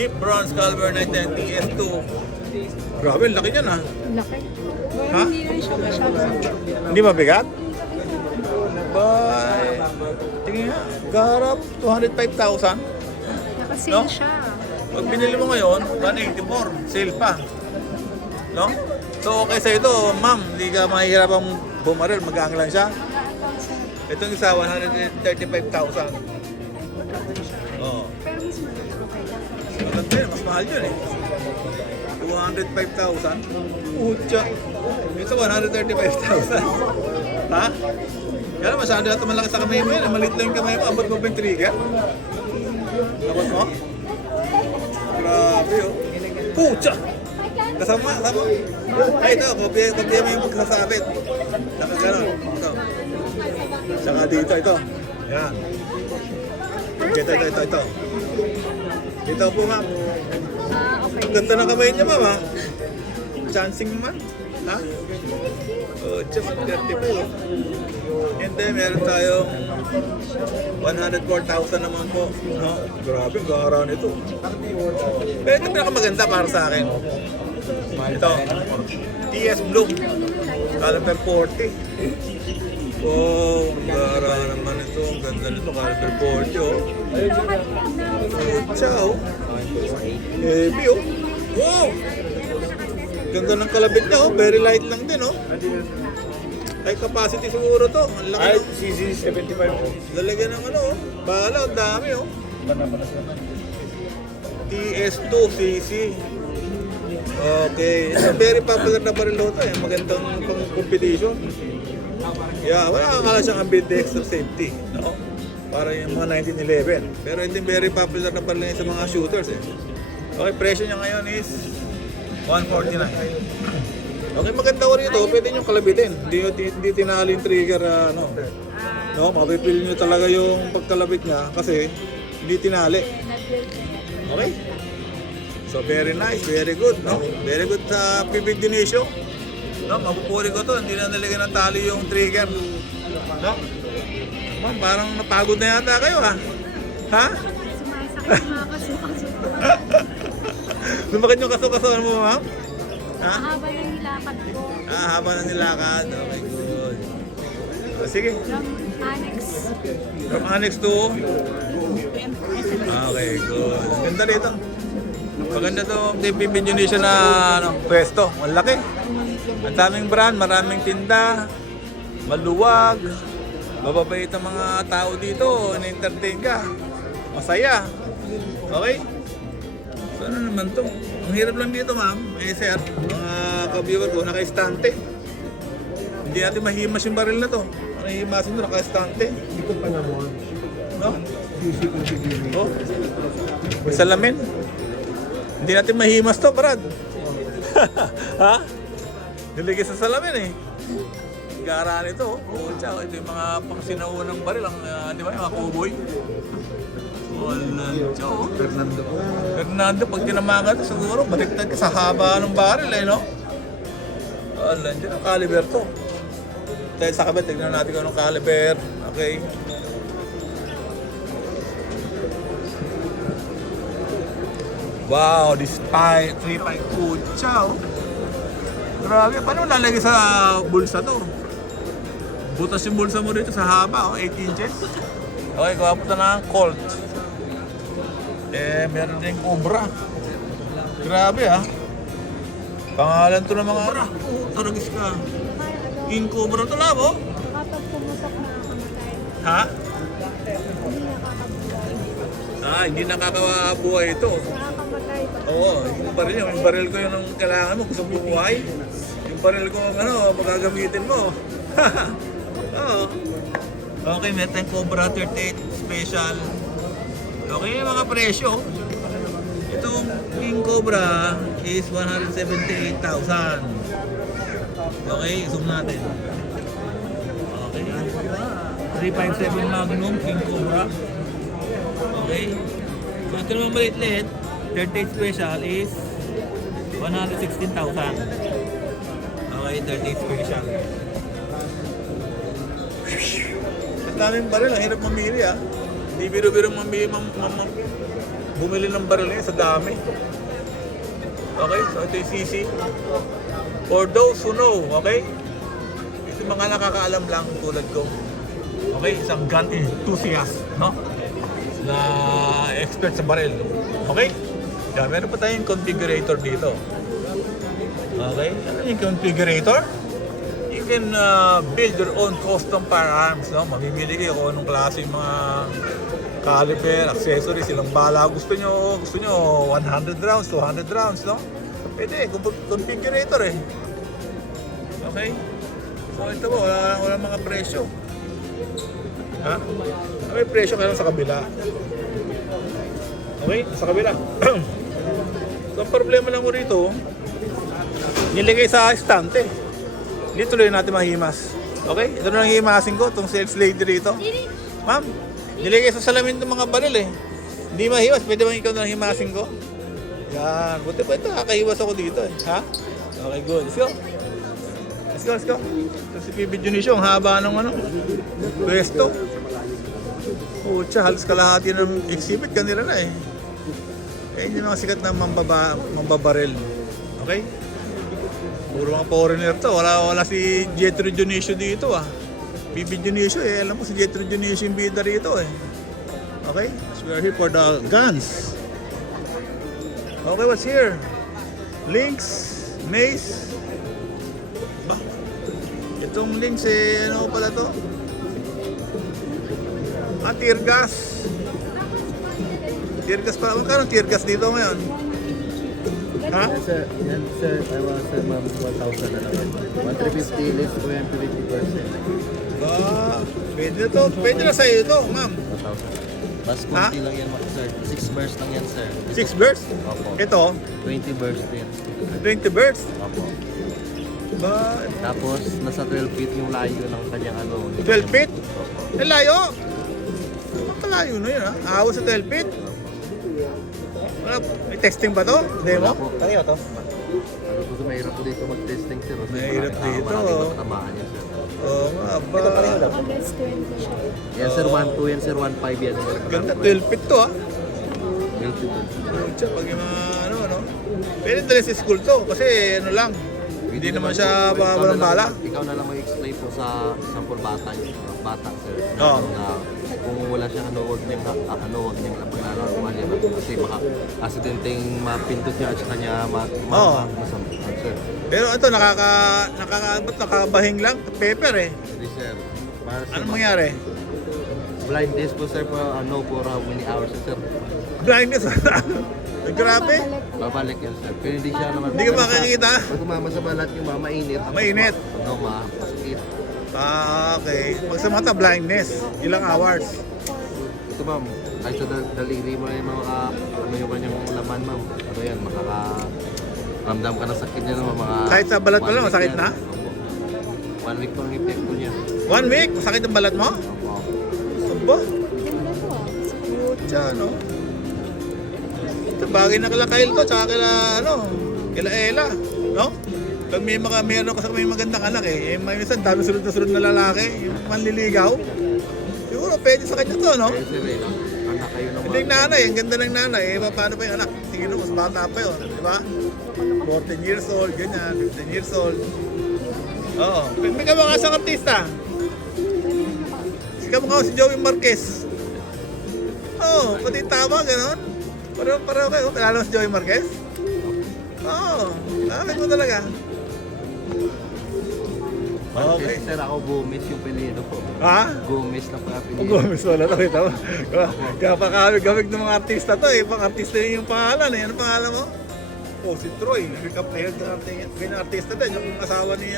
Deep bronze caliber 910 TS2. Grabe, laki niyan ha. Laki. Ha? Hindi rin siya masyadong. Hindi mabigat? Bye. Tingin nga, garap 205,000. Nakasale No? siya. Pag binili mo ngayon, 184, sale pa. No? So okay sa ito, ma'am, hindi ka mahihirapang bumaril, magaan lang siya. Itong isa, 135,000. Oo. Pero mas malaki. Okay lang. Maganda yun, mas mahal yun eh. 205,000. Pucha. Ito, 135,000. Ha? Kaya masyado na malaki sa kamay mo yan. Maliit lang yung kamay mo. Abot mo ba yung trigger? Abot mo? Grabe oh. Pucha! Kasama. Ay, ito. Kopya mo yung magsasabit. Saka gano'n. Ito. Saka dito, ito. Yan. Ito. Ito po, ma'am. Okay. Ganda ng kamay niya, ma'am, ha? Chancing man. Ha? Oh, just 30 po. And then, meron tayong 104,000 naman po. No? Grabe, ang garaw nito. Pero ito pinakamaganda para sa akin. Ito. TS Blue. Caliber 40. Oh, ang garaw naman ito. Ang ganda nito. Caliber 40, oh. Ciao. Heavy, oh. Wow! Ganda ng kalabit niya, oh. Very light lang din, oh. High capacity siguro to. Ang laki. Ay, no? CZ75 po. Lalagyan ng ano, oh. Bala, ang dami, oh. Panas naman. TS2 CC. Okay. Ito, very popular na baril to, eh. Magandang pang competition. Yeah, wala kang siyang ambidextrous safety, no? Para yung mga 1911. Pero ito yung very popular na baril sa mga shooters, eh. Okay, presyo niya ngayon is 149. Okay, maganda ko rito. Pwede nyo kalabitin. Hindi tinalo yung trigger, ano. No, mapipil nyo talaga yung pagkalabit niya kasi hindi tinali. Okay? So, very nice, very good, no? Very good sa PB Dionisio. No, mapupuri ko to. Hindi na nalagyan ng tali yung trigger. No? Ma'am, parang napagod na yata kayo, ha? Ha? Sumasakit yung mga kasuka-suka. Lumakit yung kaso-kasoan mo, ma'am? Ha? Mahaba na nilakad ko. Ah, haba na nilakad. Okay, good. Sige. From Annex. From Annex to? Okay, good. Ganda dito. Maganda to. PB Indonesia na pwesto. Malaki. Ang daming brand, maraming tinda. Maluwag. Mababait ang mga tao dito. Na-entertain ka. Masaya. Okay? So ano naman to? Ang hirap lang dito, ma'am. Eh, sir, mga ka-viewer ko, naka-estante. Hindi natin mahimas yung baril na to. Mahimasin to, naka-estante. Hindi ko pa naman. No? CC configuration. Oh. May salamin. Hindi natin mahimas to, Brad. Ha? Niligay sa salamin eh. Gara nito. Oh, tsaka ito yung mga pangsinaunang baril. Ang, di ba, yung mga cowboy. Wala, tsaka. Fernando, pag tinamagan ito, siguro baliktad ka sa haba ng baril eh, no? Wala, dyan ang caliber to. Dahil sa kabit, tignan natin kung anong caliber. Okay. Wow, this 352. Ciao. Grabe, paano lalagay sa bulsa to? Butas yung bulsa mo dito sa haba, 8 inches. Okay, gawa po na ng Colt. Eh, meron din Cobra. Grabe ah. Pangalan to ng mga Cobra. Oh, taragis ka. King Cobra to lang, oh. Kapag pumusok na kamatay, Ha? hindi nakakabuhay. Ah, hindi nakakabuhay ito. Nakakamatay pa. Oo, yung baril yun. Yung baril ko yun ang kailangan mo. Gusto mo buhay. Yung baril ko ang ano, magagamitin mo. Oo. Okay, may tayong Cobra 38 Special. Okay, yung mga presyo. Itong King Cobra is 178,000. Okay, zoom natin. Okay. 357 Magnum King Cobra. Okay. So ito naman maliit-liit. 38 Special is 116,000. Okay, 38 Special. Ang daming baril, ang hirap mamili ah. Hindi biro-biro bumili ng baril ngayon sa dami. Okay, so ito yung CC. For those who know, okay? Ito yung mga nakakaalam lang tulad ko. Okay, isang gun enthusiast, no? Na expert sa baril. Okay? Kaya meron pa tayong configurator dito. Okay? Ano yung configurator? You can build your own custom firearms, no? Mamimili kayo kung anong klase yung mga caliber, accessories, ilang bala gusto nyo 100 rounds, 200 rounds, no? Pwede, configurator eh. Okay? So ito po, wala mga presyo. Ha? May presyo kaya sa kabila. Okay? Sa kabila. So ang problema lang mo rito, niligay sa estante. Hindi tuloy natin mahimas. Okay? Ito na lang himasin ko, itong self-lady rito. Ma'am, niligay sa salamin ng mga baril eh. Hindi mahiwas, pwede bang ikaw na lang himasin ko? Yan, buti pa ito, kakahiwas ako dito eh. Ha? Okay, good. Let's go. Let's go, let's go. Ito si PB Dionisio, ang haba ng ano, pwesto. Pucha, halos kalahati ng exhibit kanila na eh. Kaya hindi mga sikat na mambabaril. Okay? Puro mga foreigner to. Wala si Jethro Dionisio dito ah. PB Dionisio eh. Alam mo si Jethro Dionisio yung bida rito eh. Okay? So we are here for the guns. Okay, what's here? Lynx, mace. Ba? Itong lynx eh, ano pala to? Tear gas. Tear gas pa. Magkano tear gas dito ngayon? Ha? Yes, sir. Yan, sir. I was, ma'am, 1,000 na lang. 1,350 less po yan, 50%. Pwede na to. Pwede na sa'yo ito, ma'am. 1,000. Mas konti lang yan, sir. 6 burst lang yan, sir. 6 bursts? Opo. Ito, 20 burst yan. 20 bursts. Opo. Ba, Tapos, nasa 12 feet yung layo ng kanyang ano. 12 feet? Opo. Layo. Malayo na yun ha. Ahaw sa 12 feet. May testing ba to? Demo? Wala po. Kanino to? Ano po, mahirap po dito mag-testing, sir. Kasi Mahirap dito. Maraming matamaan yan, sir. Oo nga ba. August 20 siya. Yan, sir. 1,2 yan, sir. 1,5 yan. Sir. Ganda, 12 feet to ha. 12 feet. Pucha, pag yung mga ano. Pwede dali sa school to kasi ano lang. Hindi naman siya walang bala. Ikaw na lang mag-explain po sa sample bata, sir. Oo. Na kung wala siya huwag niyang paglalaruan yan. Kasi baka aksidenteng mapindot niya at saka niya Oo. masampan, sir. Pero ito nakakabahing lang. Paper eh. Hindi, sir. Para sa Anong mangyari? blind test po, sir, for how many hours, sir. Blindness. Grabe. Babalik yan, sir. Pero hindi siya naman. Hindi ka makakita? Pag umama sa balat yung mainit. Mainit. Masakit. Okay. Pag sa mata, blindness. Ilang hours? Ito, ma'am, kahit sa daliri mo yung mga, ano yung kanyang laman, ma'am. Ano yan, ramdam ka ng sakit niya naman, mga... Kahit sa balat pa lang, 1 week masakit yan. na? Opo. 1 week po ang epekto niya. 1 week? Masakit ang balat mo? Opo. Aba? Ganda to ah. Pucha, no? Ito, bagay na kila Kyle to, tsaka kila Ella, no? Pag may magandang anak eh, may minsan dami sunod na lalaki, yung manliligaw. Siguro pwede sa kanya to, no? Kaya, sir, anak kayo ng Hindi yung nanay, ang ganda ng nanay, eh, paano pa yung anak? Tingin mo, mas bata pa yun, di ba? 14 years old, ganyan, 15 years old. Oo. May kamukha sa artista. Si kamukha si Joey Marquez. Oo, pati tama, gano'n. Pareho kayo. Kilala mo si Joey Marquez? Oo, nakakit mo talaga. Okay. Sir, ako Gomez yung pilido ko. Ha? Gomez na pa pilido. Gomez wala to, kita mo. Kaya pakamig ng mga artista to eh. Pang artista yun yung pangalan eh. Ano pangalan mo? Oh, si Troy. Nagka-player ng artista din. Yung asawa ni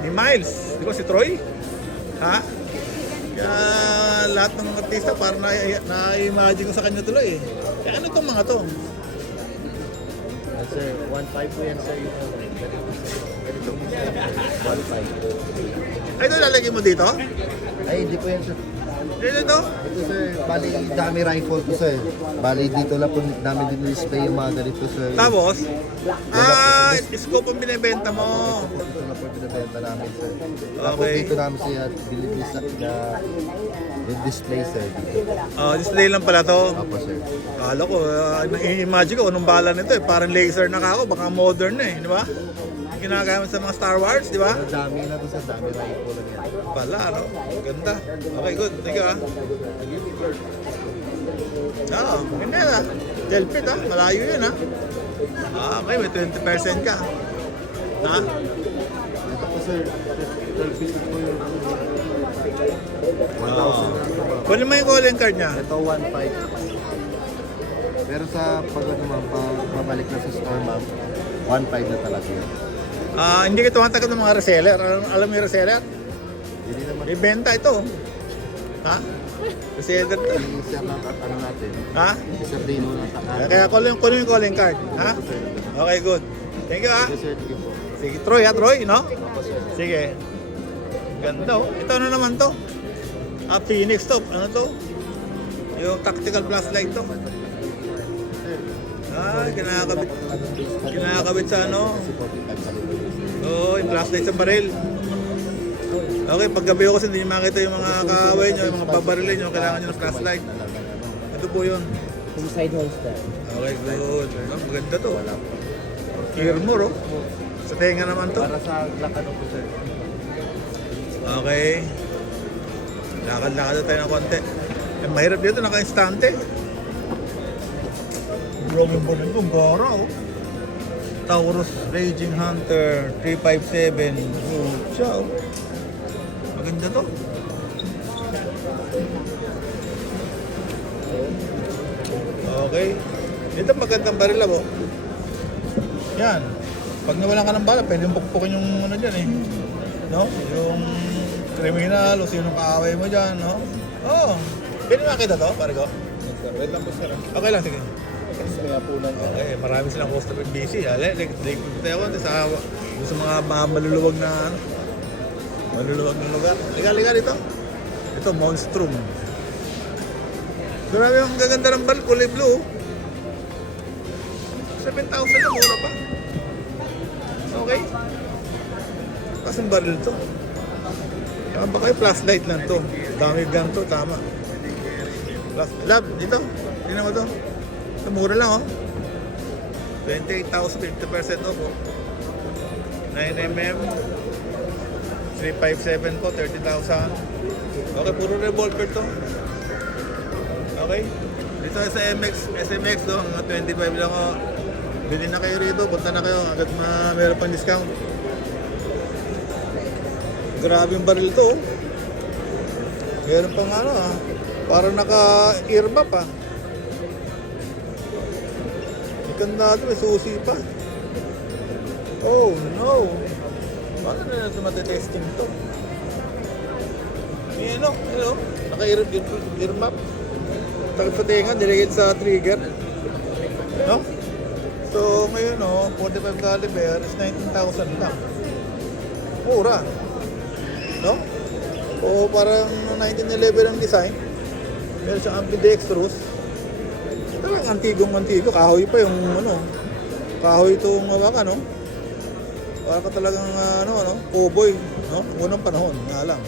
ni Miles. Di ba si Troy? Ha? Kaya lahat ng mga artista parang na-imagine ko sa kanya tuloy eh. Kaya ano itong mga to? Sir, 1.5 po yan, sir. Ganitong 1.5. Ay, ito lalagay mo dito? Ay, hindi po yan, sir. Dito. Ito sir, bali dami rifle to sir. Bali dito lang po namin din-display yung mga ganito sir. Tapos, scope ang binibenta mo. Ito na po yung binibenta namin sir. Tapos Okay. dito namin siya delivery sa display sir. Display lang pala to. Opo sir. Kala ko, imagine ko, anong bala nito eh. Parang laser na kako, baka modern na eh, di ba? Ginagamit sa mga Star Wars, di ba? Pero dami na to sir, dami rifle na yan. Pala, ano? Ganda. Okay, good. Thank you, ah. Maganda yan, ah. Delpit, ah. Malayo yun, ah. Okay, may 20% ka. Ha? Ito po sir, 12 pieces po yung Kunin mo yung calling card niya. ito 1.5. Pero sa pag ano ma'am, pag mabalik na sa store ma'am, 1.5 na talaga yun. Hindi ka tumatakot ng mga reseller. Alam mo yung reseller? Hindi naman May benta ito. Ha? Reseller to. si Sir lang at ano natin. Ha? Si Sir Dino na sa Kaya kunin yung calling card. Ha? Okay, good. Thank you, ah. Sige sir, sige po. Sige, Troy, ha, Troy, no? Opo sir. Sige. Ganda, oh. Ito ano naman to? Phoenix to. Ano to? Yung tactical flashlight to. Kinakabit sa ano? Kasi 45 caliber sir. Oo, yung flashlight sa baril. Okay, pag gabi ako kasi hindi nyo makita yung mga kaaway nyo, yung mga babarilin nyo, kailangan nyo ng flashlight. Ito po yun. Yung side holster. Okay, good. Maganda to. Earmore, oh. Sa tenga naman to. Para sa lakad po sir. Okay. Lakad-lakad tayo ng konti. Mahirap dito, naka-instante. Growing board nito, ang gara, oh. Taurus Raging Hunter 357. Oh, siya, oh. Maganda to. Okay. Ito magandang barila mo. Yan. Pag nawalan ka ng bala, pwede yung pukpukin yung ano dyan eh. No? Yung kriminal o sinong kaaway mo dyan, no? Oo. Pwede makita to, pare ko? Wait lang po sir. Okay lang, sige. Kasi may apunan ka. Okay, marami silang customer busy. Tayo ko sa mga maluluwag na ano. Maluluwag na lugar. Liga dito. Ito, Monstrum. Grabe yung gaganda ng bal, kulay blue. 7,000 na, mura pa. Okay. Kasang baril to. Baka yung flashlight lang to. Dami gang to, tama. Lab, dito. Tingnan mo to. Ito, mura lang, oh. 28,000, 50% off, oh. 9mm. 357 po, 30,000. Okay, puro revolver to. Okay. Dito sa SMX to, mga 25 lang, oh. Bili na kayo rito, punta na kayo, agad meron pang discount. Grabe yung baril to, oh. Meron pang ano, ah. Parang naka-earbap, ah. Ikanda ito, may susi pa. Oh, no. Paano na natin matitesting to? Ano, naka-earbap. Takip sa tenga, nilagay sa trigger. No? So, ngayon, oh, 45 caliber is 19,000 lang. Mura. No? O parang 1911 ang design. Meron siyang ambidextrous. Talagang antigong-antigo. Kahoy pa yung ano. Kahoy itong hawakan, no? Para ka talagang cowboy, no? Unang panahon, nga lang.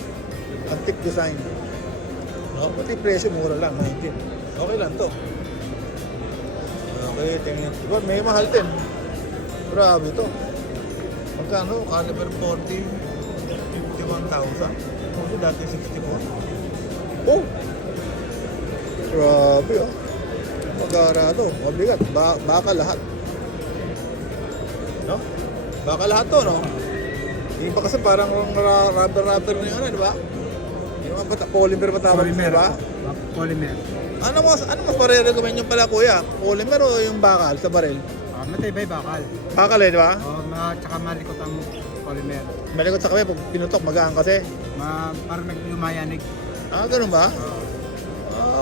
Antique design. No? Pati presyo mura lang, 19. Okay lang to. Okay, tingnan. Diba, may mahal din. Grabe to. Magkano? Caliber 40, 51,000. Kasi dati 64. Oh! Grabe, oh. Magara to. Mabigat. Baka lahat. No? Baka lahat to, no? Hindi pa kasi parang rubber na yun, di ba? Yung mga polymer matawag, di ba? Polymer. Ano mas pare-recommend nyo pala, kuya? Polymer o yung bakal sa baril? Matibay bakal. Bakal eh, di ba? Tsaka malikot ang polymer. Malikot sa kami, pag pinutok, magaan kasi. Parang naglumayanig. Ganun ba?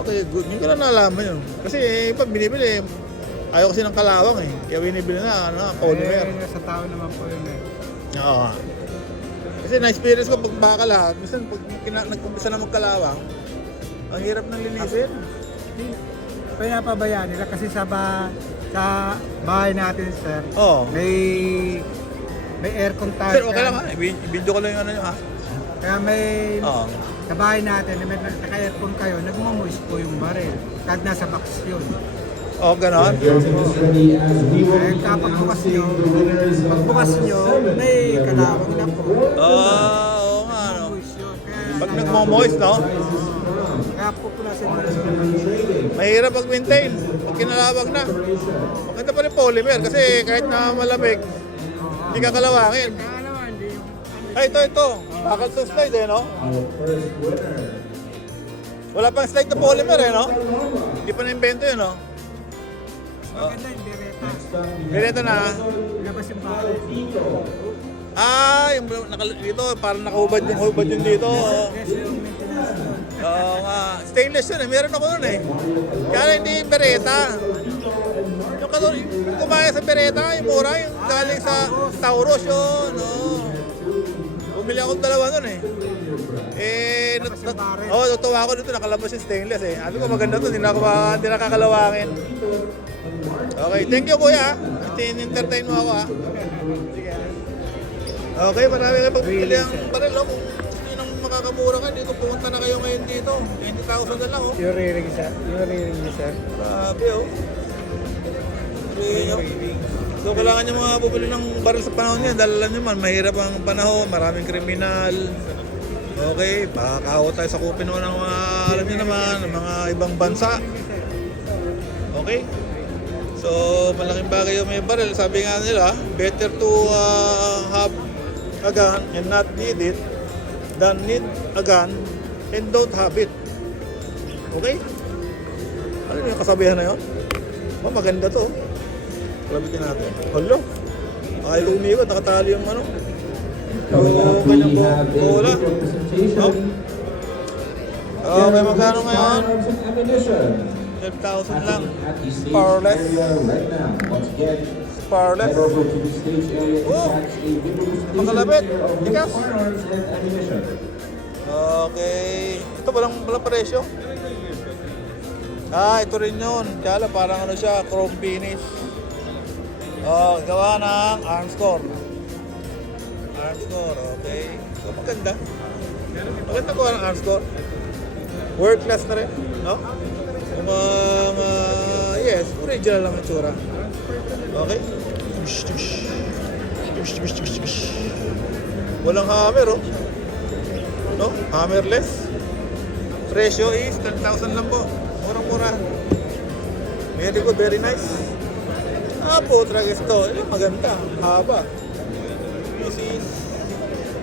Okay, good. Hindi ko na nalaman yun. Kasi pag binibili, ayaw kasi ng kalawang eh. Kaya binibili na, polymer. Sa tao naman po yun eh. Oo. Kasi na-experience ko pag bakal lahat, minsan pag nag-umpisa na magkalawang, Ang hirap ng linisin. Pinapabayaan nila kasi sa bahay natin, sir, Oo. may aircon tayo. Sir, okay lang ha. Video ko lang yung ano nyo ha. Kaya may Oo. sa bahay natin, may naka-aircon kayo, nagmamoist po yung baril. Kahit nasa box yun. Oh, ganon. Kaya kapag pagbukas nyo, may kalawang na po. Oo nga, no. Moist yun. Pag nagmo-moist, no? Kaya po punasin mo yun. Mahirap mag-maintain. Pag kinalawag na. Maganda pa rin polymer kasi kahit na malamig, hindi ka kalawangin. Kaya naman, hindi yung... Ay, ito. Bakal to slide eh, no? Wala pang slide na polymer eh, no? Hindi pa na-invento yun, no? Maganda yung bereta. Direto na. Labas yung baril. Yung dito, parang nakahubad yung dito. Kasi yung maintenance yun. Oo nga. Stainless yun eh. Meron ako nun eh. Kaya hindi yung bereta. Yung kumaya sa bereta, yung mura, yung galing sa Taurus yun. Oh. Bumili ako dalawa nun eh. Natuwa ako dito, nakalabas yung stainless eh. Sabi ko maganda to, hindi nakakalawangin. Okay, thank you kuya. In-entertain mo ako ha. Sige. Okay, marami kayo pagpili ang baril. Kung gusto nyo nang makakamura ka dito, pumunta na kayo ngayon dito. 20,000 na lang oh. Yung rearing niya, sir. Grabe oh. So kailangan nyo mga bumili ng baril sa panahon niya. Dahil alam nyo man, mahirap ang panahon, maraming kriminal. Okay, makakaho tayo sa kupino ng mga, alam nyo naman, ng mga ibang bansa. Okay? So, malaking bagay yung may baril. Sabi nga nila, better to have a gun and not need it than need a gun and don't have it. Okay? Ano yung kasabihan na yun? Maganda to. Labitin natin. Hello? Ayaw umikot, nakatali yung ano. Yung kanyang bola. No? Okay, magkano ngayon? 12,000 lang. Powerless. Powerless. Oh! Makalabit. Tikas. Okay. Ito walang presyo. Ito rin yun. Kaya lang, parang ano siya, chrome finish. Gawa ng Armscore. Armscore, okay. So, maganda. Maganda gawa ng Armscore. World class na rin, no? Yes, original lang ang tsura. Okay? Walang hammer, oh. No? Hammerless. Presyo is 10,000 lang po. Murang-mura. Very good, very nice. Po, tragis to. Maganda. Haba. This is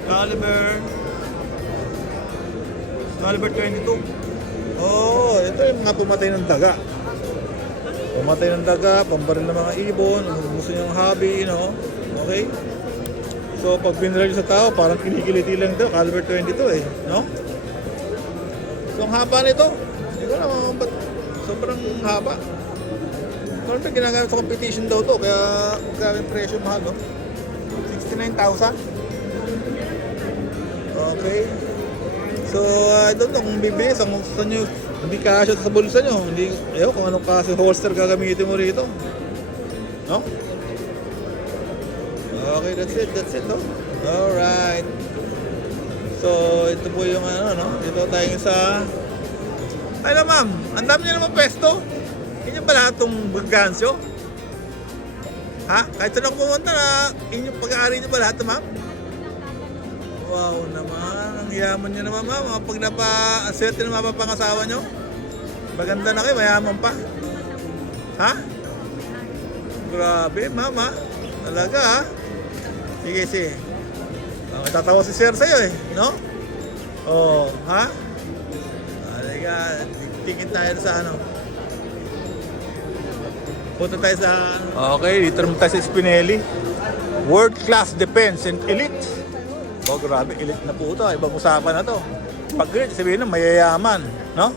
caliber 22. Oh, ito yung mga pumatay ng daga. Pumatay ng daga, pambaril ng mga ibon, gusto nyo ng hobby, no? Okay? So, pag binaril sa tao, parang kinikiliti lang ito, caliber 22 eh, no? So, ang haba nito, hindi ko alam ba't sobrang haba. Parang ginagamit sa competition daw to, kaya magkakaroon yung presyo mahal, no? 69,000. Okay. So, I don't know kung bibili, sa gusto nyo, hindi kasya sa bulsa nyo. Hindi, ayaw kung anong kasi holster gagamitin mo rito. No? Okay, that's it, no? Alright. So, ito po yung ano, no? Dito tayo sa... Ay na ma'am, ang dami nyo naman pwesto. Inyo ba lahat itong Gansyo? Ha? Kahit saan ako pumunta na, inyo pag-aari nyo ba lahat, ma'am? Wow naman, ang yaman nyo naman ma'am. Pag napa-aswerte na mapapangasawa nyo, maganda na kayo, mayaman pa. Ha? Grabe ma'am ha. Talaga ha. Sige. Tatawa si sir sa'yo eh, no? Oh, ha? Halika, tingin tayo sa ano. Punta tayo sa... Okay, dito naman tayo sa Spinelli. World Class Defense and Elite. Oh, grabe, elite na po ito. Ibang usapan na to. Pag-grade, sabihin na mayayaman, no?